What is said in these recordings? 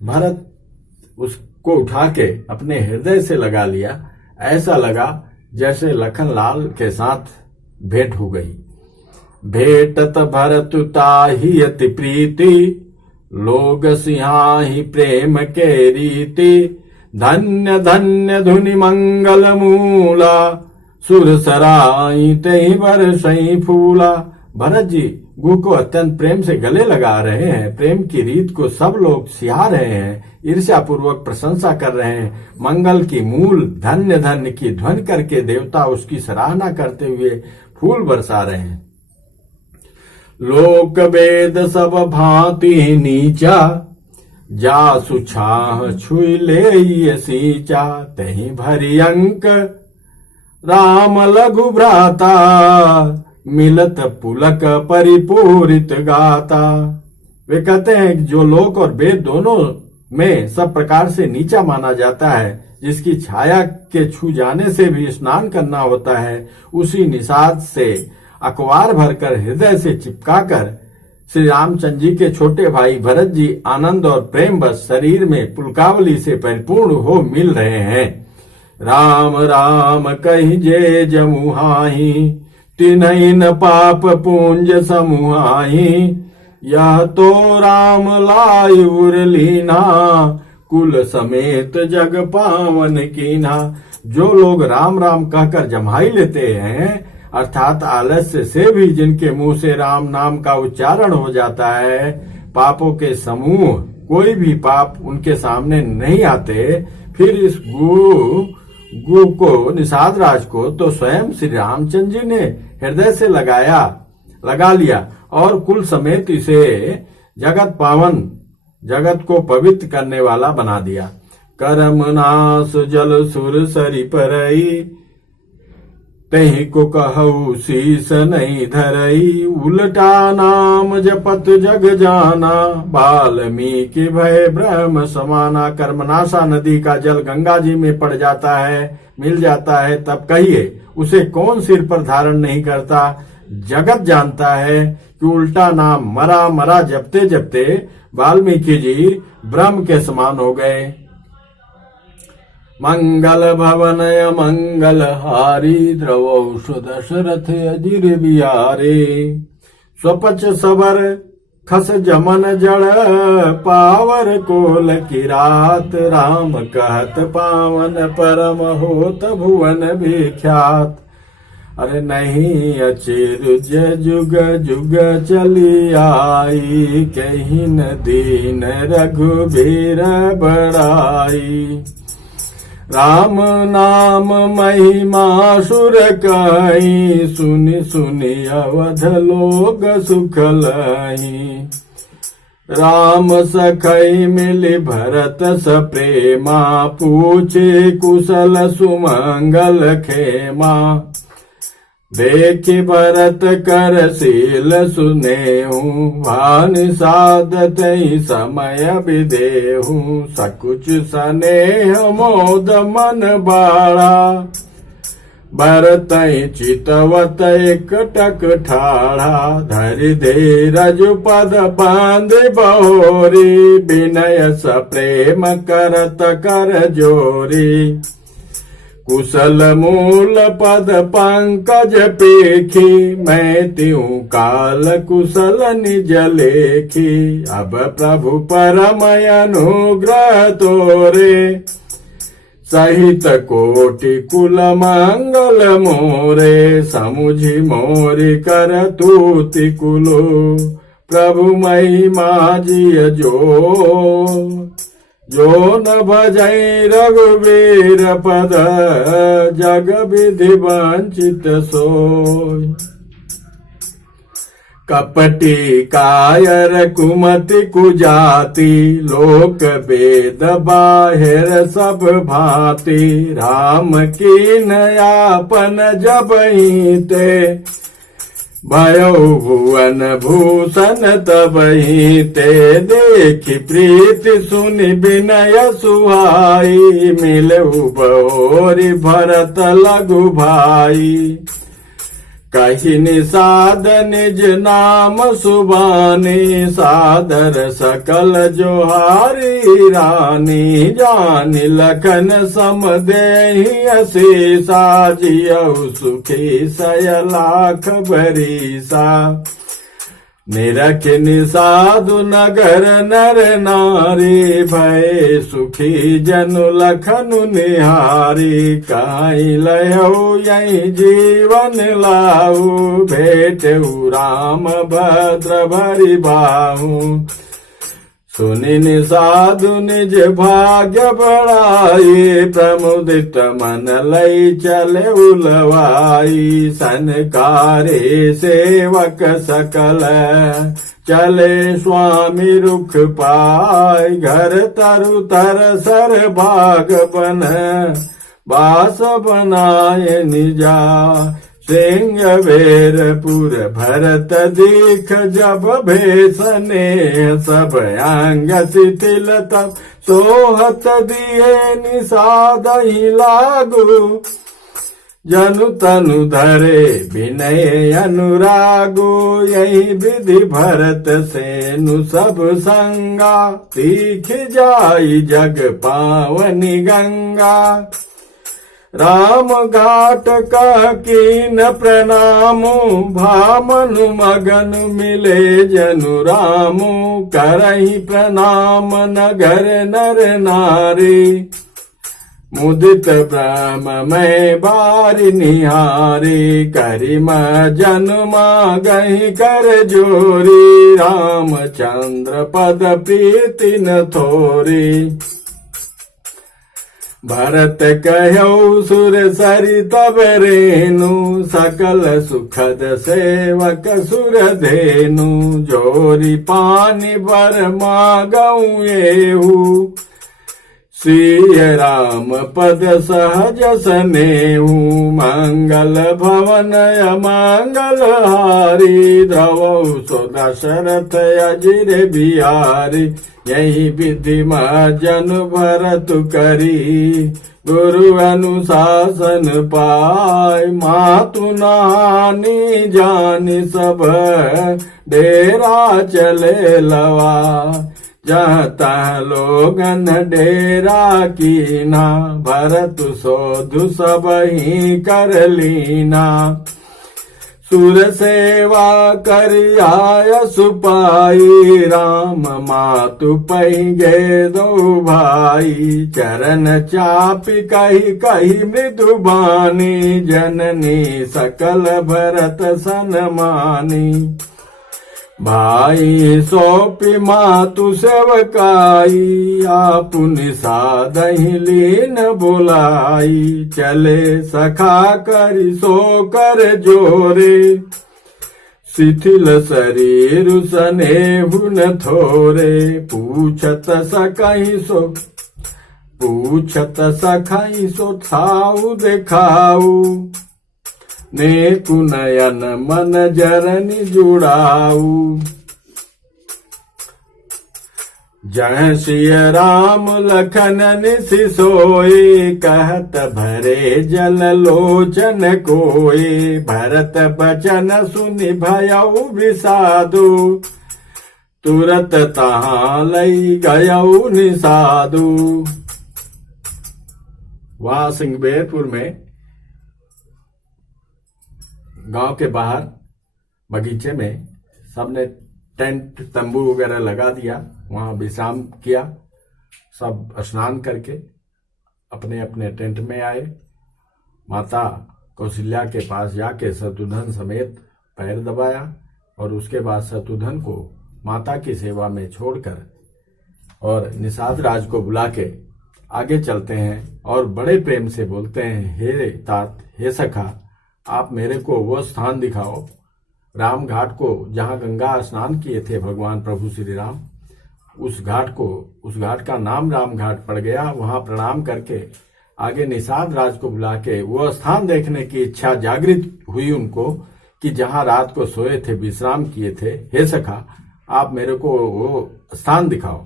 भरत उसको उठा के अपने हृदय से लगा लिया। ऐसा लगा जैसे लखनलाल के साथ भेंट हो गई। भेटत भरत ताहि अति प्रीति, लोग सिहाहि प्रेम के रीति। धन्य धन्य धुनि मंगल मूला, सुर सराई तहि बरसई फूला। भरत जी गु को अत्यंत प्रेम से गले लगा रहे हैं। प्रेम की रीत को सब लोग सिहा रहे हैं, ईर्ष्या पूर्वक प्रशंसा कर रहे हैं। मंगल की मूल धन्य धन्य की ध्वनि करके देवता उसकी सराहना करते हुए फूल बरसा रहे हैं। लोक वेद सब भांति नीचा, जासु छाह छुई ले सींचा। तहि भरी अंक राम लघु भ्राता, मिलत पुलक परिपूरित गाता। वे कहते हैं कि जो लोक और वेद दोनों में सब प्रकार से नीचा माना जाता है, जिसकी छाया के छू जाने से भी स्नान करना होता है, उसी निषाद से अखबार भरकर हृदय से चिपकाकर श्री रामचंद्र जी के छोटे भाई भरत जी आनंद और प्रेम बस शरीर में पुलकावली से परिपूर्ण हो मिल रहे हैं। राम राम कहि जे जमुहाहि, तिन्हि न पाप पूंज समुहाहि। यह तो राम लायुर लीना, कुल समेत जग पावन कीना। जो लोग राम राम कहकर जमाई लेते हैं, अर्थात आलस्य से भी जिनके मुंह से राम नाम का उच्चारण हो जाता है, पापों के समूह कोई भी पाप उनके सामने नहीं आते। फिर इस गु को निषाद राज को तो स्वयं श्री रामचंद्र जी ने हृदय से लगा लिया और कुल समेत इसे जगत पावन, जगत को पवित्र करने वाला बना दिया। करम नाश जल सुर सरि परई, तहि को कहु शीस नहीं धरई। उल्टा नाम जपत जग जाना, वाल्मीकि भय ब्रह्म समाना। कर्मनाशा नदी का जल गंगा जी में पड़ जाता है, मिल जाता है, तब कहिए उसे कौन सिर पर धारण नहीं करता। जगत जानता है कि उल्टा नाम मरा मरा जपते जपते वाल्मीकि जी ब्रह्म के समान हो गए। मंगल भवन मंगल हारी, द्रवौष दशरथ अजिर बिहारे। स्वपच सबर खस जमन जड़, पावर कोल की रात। राम कहत पावन परम होत भुवन विख्यात। अरे नहीं अचिरुज जुग जुग चली आई, कहीं न दीन रघुबीर बड़ाई। राम नाम महिमा सुर कई, सुनि सुनि अवध लोग सुख लई। राम सखई मिलि भरत सप्रेमा, पूछे कुशल सुमंगल खेमा। देखि भरत कर शील सुनेहु, भानि साधत समय विदेहु। सकुच स्नेह मोद मन बाड़ा, भरत चितवत एकटक ठाड़ा। धरि धीरज पद बांध बहोरी, विनय सप्रेम करत कर जोरी। कुशल मूल पद पंकज पेखी, मैं त्यों काल कुशल निज लेखी। अब प्रभु परम अनुग्रह तोरे, सहित कोटि कुल मंगल मोरे। समुझि मोरि कर तूति कुलो, प्रभु महिमा जिय जो न भजै रघुवीर पद, जग विधि वंचित सोय। कपटी कायर कुमति कुजाति, लोक वेद बाहिर सब भांति। राम कीन आपन जबहि ते, भयो भुवन भूषण तबहि ते। देखि प्रीति सुनि विनय सुहाई, मिलहु बहोरि भरत लघु भाई। कही निषाद निज नाम सुबानी, सादर सकल जोहारी रानी। जान लखन सम देहि असीसा, जियहु सुखी सय लाख बरीसा। निरख निषादु नगर नर नारी, भय सुखी जनु लखनु निहारी। काई लयो यही जीवन लाऊ, भेटऊ राम भद्र भरि बाहु। सुनि निषादु निज भाग्य बढ़ाई, प्रमुदित मन लई चले उलवाई। सनकारे सेवक सकल, चले स्वामी रुख पाय। घर तरु तर सर बाग बन, बास बनाए निजा। सिंह वेरपुर भरत दीख, जब भेषने सब अंग शिथिल। तब सोहत दिए निषाद ही लागू, जनु तनु धरे विनय अनुरागो। यही विधि भरत सेनु सब संगा, तीख जाई जग पावनी गंगा। राम घाट का कीन प्रणामो, भामनु मगन मिले जनु रामो। करहि प्रणाम नगर नर नारी, मुदित ब्रह्म में बारी निहारी। करिम जन्मा गहि कर जोरी, रामचंद्र पद प्रीति न थोरी। भरत कहौ सुर सरि तब रेनु, सकल सुखद सेवक सुर धेनु। जोरी पानी बर मागऊ एहू, श्री राम पद सहज सनेहू। मंगल भवन अमंगल हारी, द्रवौ सो दशरथ अजिर बिहारी। यही विधि महजन भरत करी, गुरु अनुशासन पाय। मातु नानी जानि सब, डेरा चले लवा। जहाँ तहाँ लोगन डेरा कीना, भरत सोधु सब ही कर लीना। सुर सेवा कर आय सुपाई, राम मातु पैगे दो भाई। चरण चापि कही कही मृदु बानी, जननी सकल भरत सनमानी। भाई सौंपी मातु सेवकाई, आपु निषाद ही लीन बुलाई। चले सखा करि सो कर जोरे, शिथिल शरीर सनेहु न थोरे। पूछत सखाई सो थाऊ देखाऊ, नेकु नयन मन जरनि जुड़ाऊ। जय सिय राम लखन निसि सोए, कहत भरे जल लोचन कोए। भरत बचन सुनि भयउ विषादु, तुरत तहाँ लई गयउ निषादु। वहां सिंहबेरपुर में गांव के बाहर बगीचे में सबने टेंट तंबू वगैरह लगा दिया, वहां विश्राम किया। सब स्नान करके अपने अपने टेंट में आए। माता कौशल्या के पास जाके शत्रुघ्न समेत पैर दबाया और उसके बाद शत्रुघ्न को माता की सेवा में छोड़कर और निषाद राज को बुला के आगे चलते हैं और बड़े प्रेम से बोलते हैं, हे तात, हे सखा, आप मेरे को वो स्थान दिखाओ राम घाट को जहां गंगा स्नान किए थे भगवान प्रभु श्री राम। उस घाट का नाम राम घाट पड़ गया। वहां प्रणाम करके आगे निषाद राज को बुला के वो स्थान देखने की इच्छा जागृत हुई उनको कि जहां रात को सोए थे, विश्राम किए थे। हे सखा, आप मेरे को वो स्थान दिखाओ।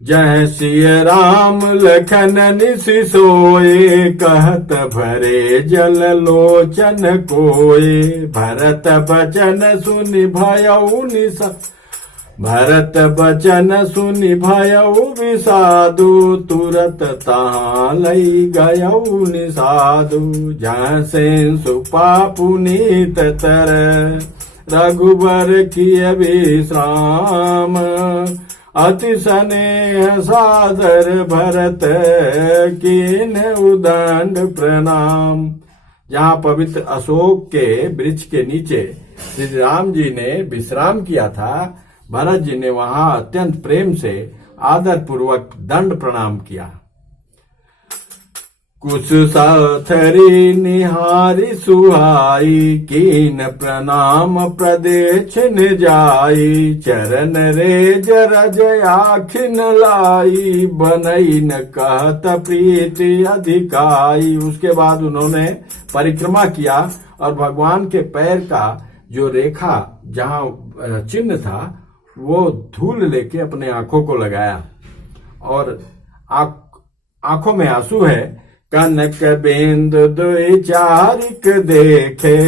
जय सिय राम लखन निसि सोए, कहत भरे जल लोचन कोए। भरत बचन सुनि भयउ निसा, भरत बचन सुनि भयउ विषादु। तुरत तहाँ लई गयउ निषादु। जहाँ से सुपा पुनीत तर, रघुबर किय विश्राम। अति स्नेह सादर भरत, कीन्ह उदंड प्रणाम। जहाँ पवित्र अशोक के वृक्ष के नीचे श्री राम जी ने विश्राम किया था, भरत जी ने वहां अत्यंत प्रेम से आदर पूर्वक दंड प्रणाम किया। कुछ साथरी निहारी सुहाई, कीन प्रणाम प्रदेक्षिण जाई। चरण रेज रज आखिन लाई, बनई न कहत प्रीति अधिकाई। उसके बाद उन्होंने परिक्रमा किया और भगवान के पैर का जो रेखा जहां चिन्ह था वो धूल लेके अपने आंखों को लगाया और आंखों में आंसू है। कनक बिंदु दुई चारिक देखे,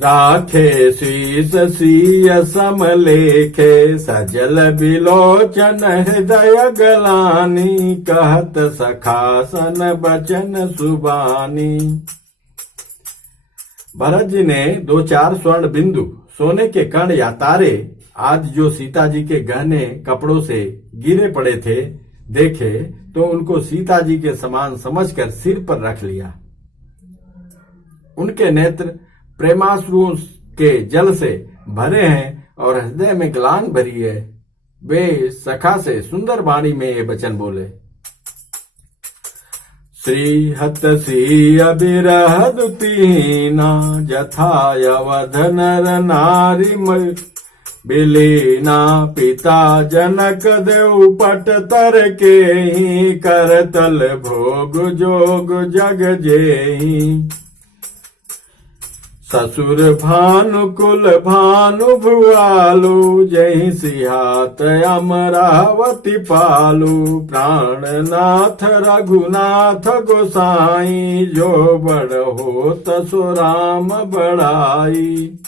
राखे शीस सीय समलेखे। सजल बिलोचन हृदय गलानी, कहत सखासन बचन सुबानी। भरत जी ने 2-4 स्वर्ण बिंदु सोने के कण या तारे आज जो सीता जी के गहने कपड़ों से गिरे पड़े थे देखे तो उनको सीता जी के समान समझकर सिर पर रख लिया। उनके नेत्र प्रेमाश्रुओं के जल से भरे हैं और हृदय में ग्लानि भरी है। वे सखा से सुंदर वाणी में ये वचन बोले। श्री हत सी अबिरह दुतीना, जथा अवध नर नारी बिलीना। पिता जनक देव पट तर के, करतल भोग जोग जग जेहि। ससुर भानु कुल भानु भुआलु, जहि सिहात अमरावती पालु। प्राणनाथ रघुनाथ गोसाई, जो बड़ होत सो राम बड़ाई।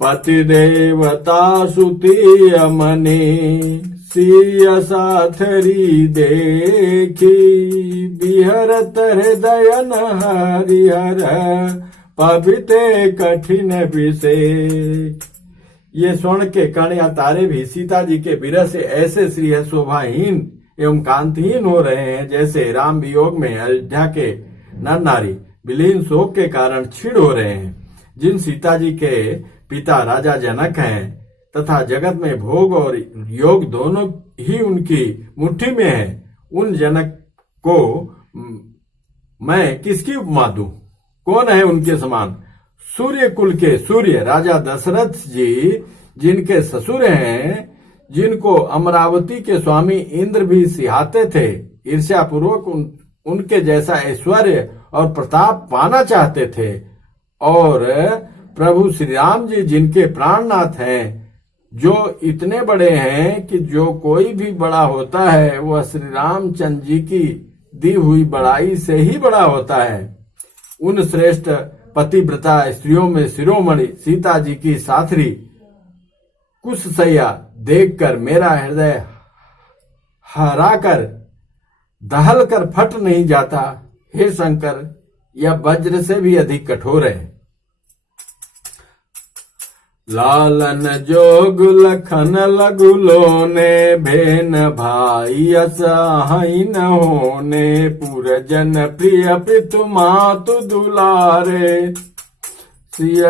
पति देवता सुती अमनी, सिय साथरी देखी। बिहरत हृदय हरिहर, पविते कठिन विषे। ये स्वर्ण के कण या तारे भी सीता जी के विरह से ऐसे श्री शोभाहीन एवं कांतिहीन हो रहे हैं जैसे राम वियोग में अयोध्या के नर नारी विलीन शोक के कारण क्षीण हो रहे हैं। जिन सीता जी के पिता राजा जनक हैं तथा जगत में भोग और योग दोनों ही उनकी मुट्ठी में है, उन जनक को मैं किसकी उपमा दूं? कौन है उनके समान? सूर्य कुल के सूर्य राजा दशरथ जी, जिनके ससुर हैं, जिनको अमरावती के स्वामी इंद्र भी सिहाते थे, ईर्ष्या पूर्वक उनके जैसा ऐश्वर्य और प्रताप पाना चाहते थे। और प्रभु श्री राम जी जिनके प्राणनाथ हैं, जो इतने बड़े हैं कि जो कोई भी बड़ा होता है वह श्री रामचंद्र जी की दी हुई बड़ाई से ही बड़ा होता है। उन श्रेष्ठ पतिव्रता स्त्रियों में शिरोमणि सीता जी की साथरी कुशसैया देखकर मेरा हृदय हराकर दहलकर फट नहीं जाता। हे शंकर, यह वज्र से भी अधिक कठोर है। लालन जोग लखन लघु लोने, भेन भाई असहाय न होने। पुरजन प्रिय पितु मातु दुलारे, सिय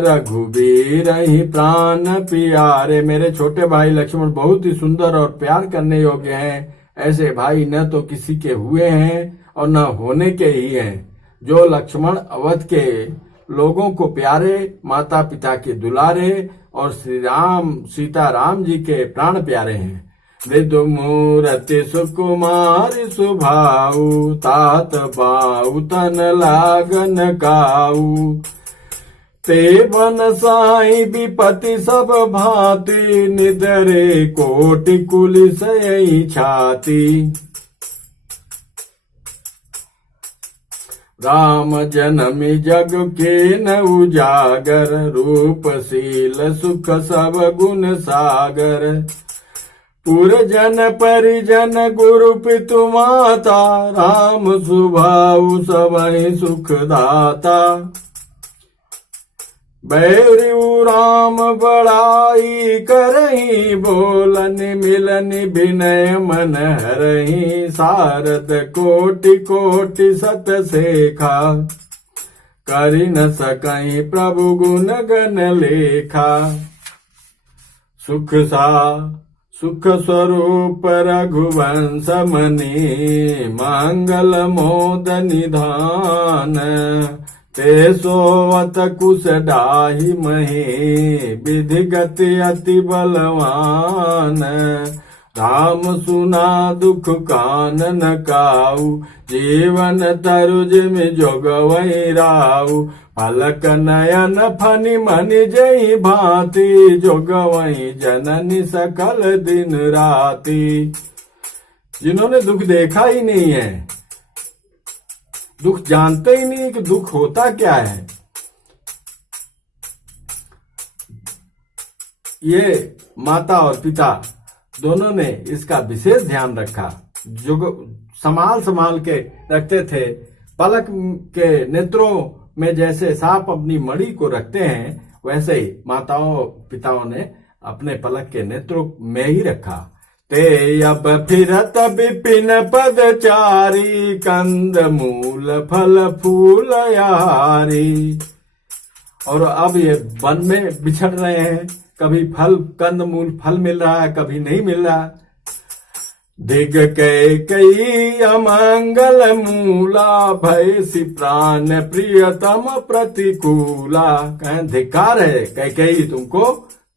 रघुबीरहि प्राण प्यारे। मेरे छोटे भाई लक्ष्मण बहुत ही सुंदर और प्यार करने योग्य हैं। ऐसे भाई न तो किसी के हुए हैं और न होने के ही हैं। जो लक्ष्मण अवध के लोगों को प्यारे, माता पिता के दुलारे और श्री राम सीता राम जी के प्राण प्यारे हैं। मृदु मूरति सुकुमार सुभाऊ, तात बाऊ तन लागन काऊ। ते बन साई विपति सब भांति, निदरे कोटि कुलिस यही छाती। राम जनमी जग के न उजागर, रूप शील सुख सब गुण सागर। पुरजन परिजन गुरु पितु माता, राम सुभाउ सबहि सुख दाता। बैरियु राम बड़ाई करही, बोलन मिलन विनय मन हरही। सारद कोटि कोटि सत सेखा, करि न सकहि प्रभु गुण गण लेखा। सुख स्वरूप रघुवंश मनि, मंगल मोद निधान। ते सोवत कुश डाहि मही, विधि गति अति बलवान। राम सुना दुख कानन काऊ, जीवन तरु जिमि जोगवै राऊ। पलक नयन फनि मनि जहि भांति, जोगवै जननी सकल दिन राति। जिन्होंने दुख देखा ही नहीं है, दुख जानते ही नहीं कि दुख होता क्या है, ये माता और पिता दोनों ने इसका विशेष ध्यान रखा। जो संभाल के रखते थे, पलक के नेत्रों में जैसे सांप अपनी मणि को रखते हैं, वैसे ही माताओं पिताओं ने अपने पलक के नेत्रों में ही रखा। ते अब फिरत विपिन पदचारी, कंद मूल फल फूल यारी। और अब ये वन में बिछड़ रहे हैं, कभी फल कंद मूल फल मिल रहा है, कभी नहीं मिल रहा। दिग कई अमंगल मूला, भय सि प्राण प्रियतम प्रतिकूला। कहें धिक्कार है कैकेयी तुमको,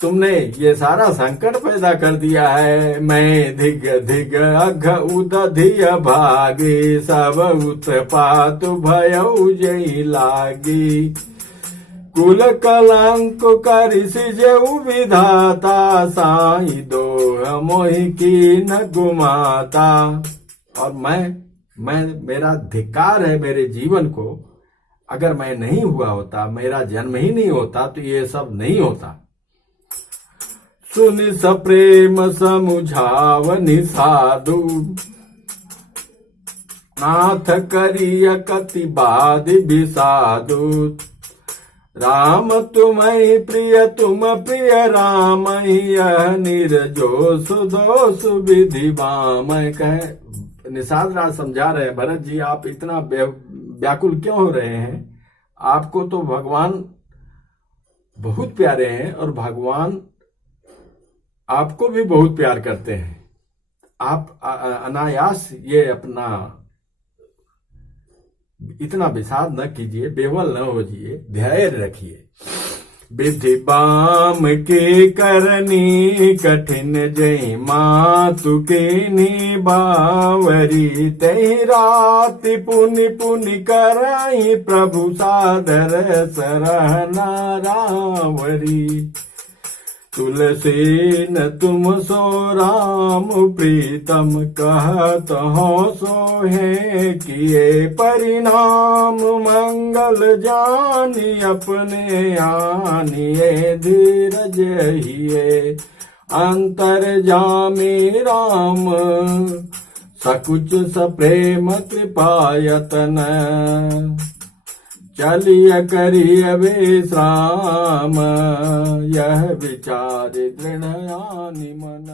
तुमने ये सारा संकट पैदा कर दिया है। मैं धिग धिग अघ उदधिय भागी, सब उत्पात भयउ जई लागी। कुल कलंक करिसि जेउ विधाता, साई दोह मोहि कीन गुमाता। और मैं मेरा धिक्कार है मेरे जीवन को, अगर मैं नहीं हुआ होता, मेरा जन्म ही नहीं होता, तो ये सब नहीं होता। सुनि सप्रेम समुझावनि साधु, नाथ करिय कति बाधि बिसाधु। राम तुम्हि प्रिय तुम प्रिय राम, यह निर्जो सुदोष विधि बाम। कहे निषाद राज समझा रहे हैं, भरत जी आप इतना व्याकुल क्यों हो रहे हैं? आपको तो भगवान बहुत प्यारे हैं और भगवान आपको भी बहुत प्यार करते हैं। आप अनायास ये अपना इतना विषाद न कीजिए, बेवल न होजिए, धैर्य रखिए। विधि बाम के करनी कठिन, जय मातु के निबावरी। तहि राति पुनि पुनि कराई, प्रभु सादर सरहना रावरी। तुलसी न तुम सो राम प्रीतम, कहत हो सो है किए परिणाम। मंगल जानी अपने आनिए, धीरज हिए अंतर जामे राम। सकुच सप्रेम कृपायतन, चलिय करिय विश्राम। यह विचार दृढ़ यानि मन।